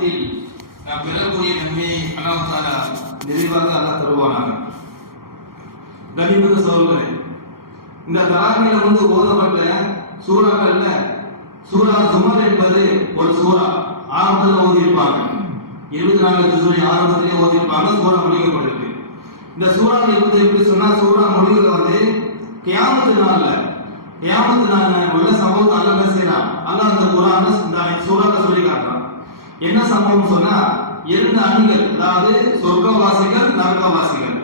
மாசத்தில் நாம் பெறக்கூடிய நன்மையை அல்லாஹ் தஆலா நிறைவாக அல்லாஹ் தருவானாக. கனிமிக்க சகோதரர்களே, இந்த தராவில ஓதப்பட்ட சூறாக்கள்ல சூரா ஜுமர் என்பது ஒரு சூறா. ஆரம்பத்தில் ஓதியிருப்பாங்க, 24 ஜுஸுவை ஆரம்பத்திலே ஓதியிருப்பாங்க. சூறா முடிக்கப்பட்டிருக்கு. இந்த சூறா எப்படி சொன்னா, சூறா முடிவுல கியாமத்து நாள்ல உள்ள சம்பவத்தை அல்லாஹ் என்ன செய்யறான், அல்லாஹ் அந்த குர்ஆன்ல இந்த சூறால சொல்லி காட்டுறான். என்ன சம்பவம் சொன்னா, 2 அணிகள், அதாவது சொர்க்கவாசிகள் நரகவாசிகள்.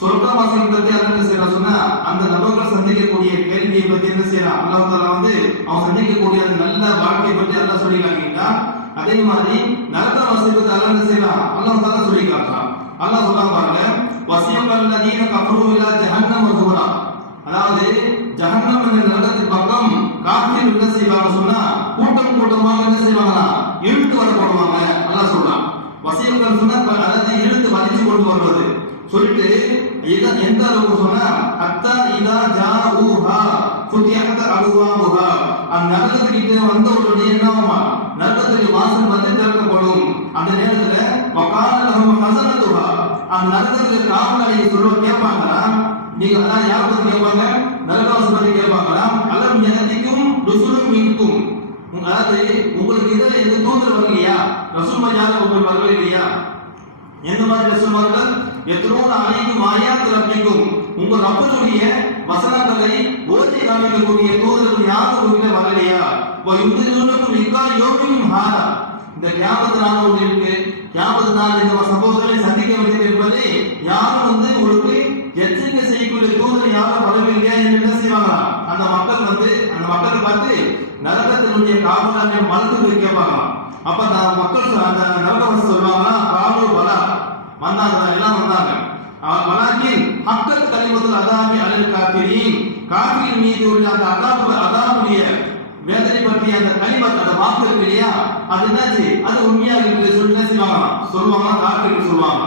சொர்க்கவாசிகள் பத்தி அல்லாஹ் என்ன செய்யறான் சொன்னா, அந்த நபர்கள் சந்திக்கக்கூடிய கேள்வியை பத்தி என்ன செய்யறான் அல்லாஹ் தஆலா அவன் சந்திக்கக்கூடிய நல்ல வாழ்க்கையை பற்றி அல்லாஹ் சொல்லி காட்டுகிறான். அதே மாதிரி நரகவாசிகளை பத்தி அல்லாஹ் என்ன செய்யறான் அல்லாஹ் தஆலா சொல்லி காட்டுறான். அல்லாஹ் சொல்றான் பாருங்க, வஸியல் லதீன கஃபரு இலா ஜஹன்னம ஸுரா, அதாவது ஜஹன்னம் என்ற நரகத்தின் பக்கம் காஃபிர் என்ன செய்வாங்க சொன்னா, கூட்டம் கூட்டமாக என்ன செய்வாங்களா, இழுத்து வரப்படுவாங்க. அல்லாஹ் சொல்றான் வஸியல் சொன்னா, அதாவது இழுத்து வலிச்சு கொண்டு வருவது சொல்லிட்டு எந்த அளவுக்கு சொன்னா, அத்தா இதா ஜாஊஹா ஃபுதிஹத் அபுவாபுஹா, அந்த நரகத்துக்கிட்ட வந்த உடனே என்னவாமா, நரகத்துடைய வாசல் திறக்கப்படும். அந்த நேரத்துல வகால லஹும் ஹஸனத்துஹா, அந்த நரகத்துடைய காவலாளியை கேட்பாங்களா, நீங்க அதான் யாரை கேட்பாங்க, நரகவாசி பத்தி கேட்பாங்களா, அலம் யஹதிக்கும் ருசுலும் மின்கும், அதாவது உங்களுக்கு இதுல எந்த தூதர் வரலையா, ரசூல் யாரும் உங்களுக்கு வரவே இல்லையா, எந்த மாதிரி ரசூல்மார்கள், எத்தனோட அனைக்கும் ஆயாத்து ரப்பிக்கும், உங்க ரப்பனுடைய வசனங்களை ஓதி காமிக்கக்கூடிய தூதர்கள் யாரும் உங்ககிட்ட வரலையா, யுந்திருக்கும் இக்கா யோகியும் ஹாரா, இந்த கியாமத் நாள் ஒன்று இருக்கு, கியாமத் நாள் இந்த சம்பவங்களை சந்திக்க வேண்டியது என்பதை யாரும் உங்களுக்கு எச்சரிக்கை செய்யக்கூடிய தூதர் யாரும் வரவில்லையா என்று என்ன செய்வாங்களா, அந்த மக்களை பார்த்து நரகத்தினுடைய காவலாளை மறுத்து கேட்பாங்களாம். அப்ப அந்த மக்கள் அந்த நரகவாசி சொல்லுவாங்களா, காலு பலா, வந்தாங்க, எல்லாம் வந்தாங்க. வலாக்கின் ஹக்கத் கலிமத்துல் அதாபி அலல் காஃபிரீன், காஃபிரின் மீது உள்ள அந்த அதாபுடைய வேதனை பற்றி அந்த கலிமத், அந்த வாக்கு இருக்கு இல்லையா, அது என்னாச்சு, அது உண்மையாக இருக்கு சொல்லி என்ன சொல்லுவாங்க காஃபிர் சொல்லுவாங்க.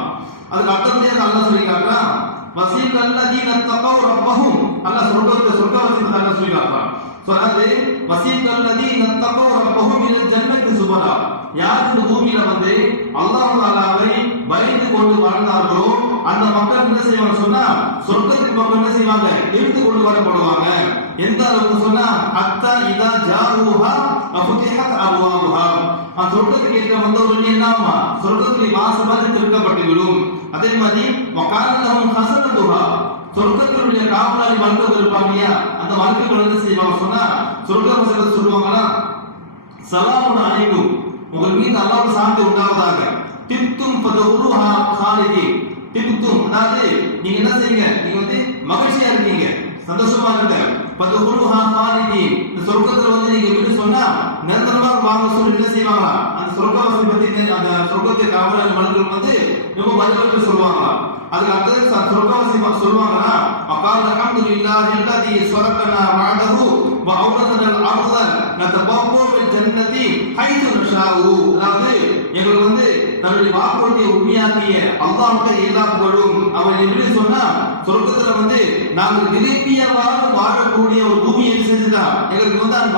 அதுக்கு அர்த்தத்தையே அல்லாஹ் சொல்லி காட்டுறான், வஸீகல் லதீன தகவ் ரப்பஹும், அல்லாஹ் சொர்க்கவாசி அல்லாஹ் சொல்லி காட்டுறான். சொல்லாது வஸீகல் லதீன தகவ் ரப்பஹும் இலல் ஜன்னத்தி சுபரா, யார் இந்த பூமியில அல்லாஹ் தஆலாவை பயந்து கொண்டு வாழ்ந்தார்களோ அந்த மக்கள் என்ன செய்வாங்க சொன்னா, சொர்க்கத்தின் பக்கம் என்ன செய்வாங்க, இழுத்து கொண்டு வரப்படுவாங்க. எந்த அளவுக்கு சொன்னா, அத்தா இதா ஜாஊஹா ஃபுதிஹத் அபுவாபுஹா, அந்த சொர்க்கத்துக்கு வந்தவர்கள் என்னமா, சொர்க்கத்துடைய வாசல் திறக்கப்பட்டு விடும். அதே மாதிரி வகால லஹும் ஹஸனத்துஹா, சொர்க்கத்தினுடைய காவலாளி வாழ்க்கை இருப்பாங்க இல்லையா, அந்த வாழ்க்கைகள் என்ன செய்வாங்க சொன்னா, சொர்க்கவாசிகள் சொல்லுவாங்களா, ஸலாமுன் அலைக்கும், உங்கள் மீது அல்லாஹ்வுடைய சாந்தி உண்டாவதாக, திப்தும் ஃபதஹுலுஹா காலிதீன், திப்தும் அதாவது நீங்க என்ன செய்யுங்க, நீங்க மகிழ்ச்சியா இருக்கீங்க, சந்தோஷமா இருங்க, ஃபதஹுலுஹா காலிதீன், இந்த சொர்க்கத்துல நீங்க எப்படி சொன்னா நிரந்தரமாக வாங்க சொல்லி என்ன செய்வாங்களா, அந்த சொர்க்கவாசி பத்தி அந்த சொர்க்கத்தை காவலாளி மனிதர்கள் ரொம்ப மகிழ்ச்சி சொல்லுவாங்களா. அதுக்கு அடுத்தது சொர்க்கவாசி சொல்லுவாங்களா, வகால அல்ஹம்துலில்லாஹி அல்லதி ஸரகனா மஅதஹு வ அவ்ரதனா அல்-அர்த நதபவ்வஉ மின் ஜன்னதி ஹைது நஷாஉ, அதாவது எங்களுக்கு நம்முடைய வாக்குறுதியை உண்மையாக்கிய அல்லாஹ்வுக்கு எல்லா புகழும். அவன் எப்படி சொன்னா, சொர்க்கத்துல நாங்கள் விரும்பியவாறு வாழக்கூடிய ஒரு பூமியை செஞ்சுதான் எங்களுக்கு அந்த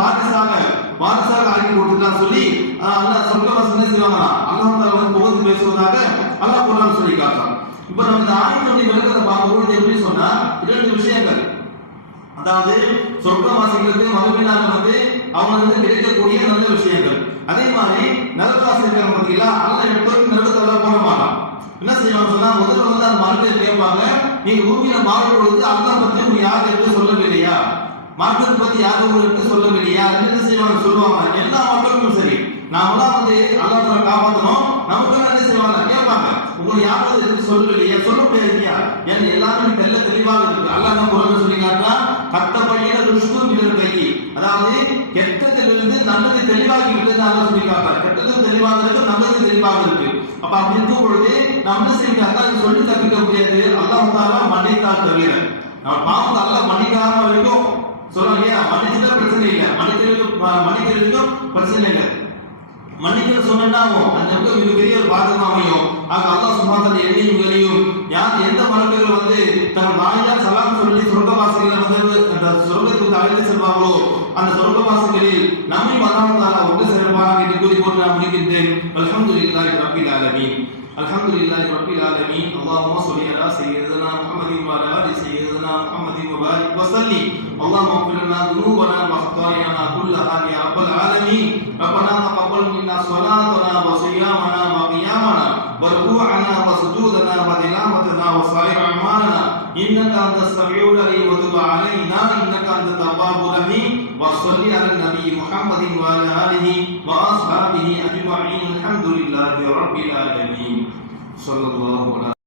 வாரிசாக ஆக்கி கொடுத்துதான் சொல்லி அல்லாஹ் சொர்க்கவாசி செய்வாங்களா, அல்லாஹ் தஆலா புகழ்ந்து பேசுவதாக அல்லாஹ் குர்ஆன் சொல்லி காட்டுறான். இப்ப நம்ம இந்த ஆயத்துடைய விளக்கத்தை பார்க்கும்போது எப்படி சொன்னா, 2 விஷயங்கள், அதாவது சொர்க்கவாசிகளுக்கு மறுமையினால் அவங்க கிடைக்கக்கூடிய நல்ல விஷயங்கள், அதே மாதிரி நரகவாசிகள் பார்த்தீங்களா, அல்லாஹ் எப்போதும் நரகத்தை போட மாட்டான். என்ன செய்வாங்க சொன்னா, முதல்ல அந்த மனிதர் கேட்பாங்க, நீங்க பூமியில வாழும் பொழுது அல்லாஹ் பத்தி உங்களுக்கு யாரும் எடுத்து சொல்லவில்லையா, மார்க்கத்தை பத்தி யாரும் உங்களுக்கு சொல்லவில்லையா, என்ன செய்வாங்க சொல்லுவாங்க. எல்லா மக்களுக்கும் சரி, நாமெல்லாம் அல்லாஹ் காப்பாற்றணும், நமக்கு என்ன செய்வாங்க கேட்பாங்க, உங்களுக்கு யாரும் எதுக்கு சொல்லலையா, சொல்ல முடியாது இல்லையா, ஏன்னா எல்லாமே தெல்ல தெளிவாக இருக்கு. அல்லாஹ் தான் குர்ஆன்ல சொல்லி காட்டுறான், கத்தபையில ருஷ்து மினல் கை, அதாவது கெட்டதிலிருந்து நல்லது தெளிவாக இருக்குன்னு அல்லாஹ் சொல்லி காட்டுறான். கெட்டது தெளிவாக இருக்கு, நல்லது தெளிவாக இருக்கு. அப்ப அப்படி இருக்கும் பொழுது நம்ம என்ன செய்யணும், சொல்லி தப்பிக்க முடியாது, அல்லாஹ் தஆலா மன்னித்தால் தவிர. நம்ம பாவத்தை அல்லாஹ் மன்னிக்காம வரைக்கும் சொல்றோம் இல்லையா, மன்னிச்சா பிரச்சனை இல்லை, மன்னிக்கிறதுக்கும் பிரச்சனை இல்லை, மன்னிக்கிற சொன்னாவும் அந்த மிகப்பெரிய ஒரு பாதகம் அமையும். ஆக அல்லாஹ் சுப்ஹானஹு வ தஆலா என்னையும் உங்களையும் யார் எந்த மனிதர்கள் தன் வாயால் சலாம் சொல்லி சொர்க்கவாசிகளை அந்த சொர்க்கத்துக்கு அழைத்து செல்வாங்களோ அந்த சொர்க்கவாசிகளில் நம்மை அல்லாஹ் தஆலா ஒன்று சேர்ப்பானாக என்று கூறிக்கொண்டு நான் முடிக்கின்றேன். அல்ஹம்துலில்லாஹ். அல்ஹம்துலில்லாஹி ரப்பில் ஆலமீன். அல்லாஹும்ம ஸல்லி அலா சய்யிதினா முஹம்மதின் வ அலா ஆலி சய்யிதினா முஹம்மதின் வ பாரிக் வ ஸல்லி. அல்லாஹும்ம இக்ஃபிர் லனா ذنوبنا وخطايانا كلها يا رب العالمين. ربنا تقبل منا صلاتنا وصيامنا وقيامنا وركوعنا وسجودنا وتلاوتنا وسائر أعمالنا إنك أنت السميع العليم وتب علينا إنك أنت التواب الرحيم. وصل على النبي محمد وعلى آله وأصحابه أجمعين. الحمد لله رب العالمين. صلى الله عليه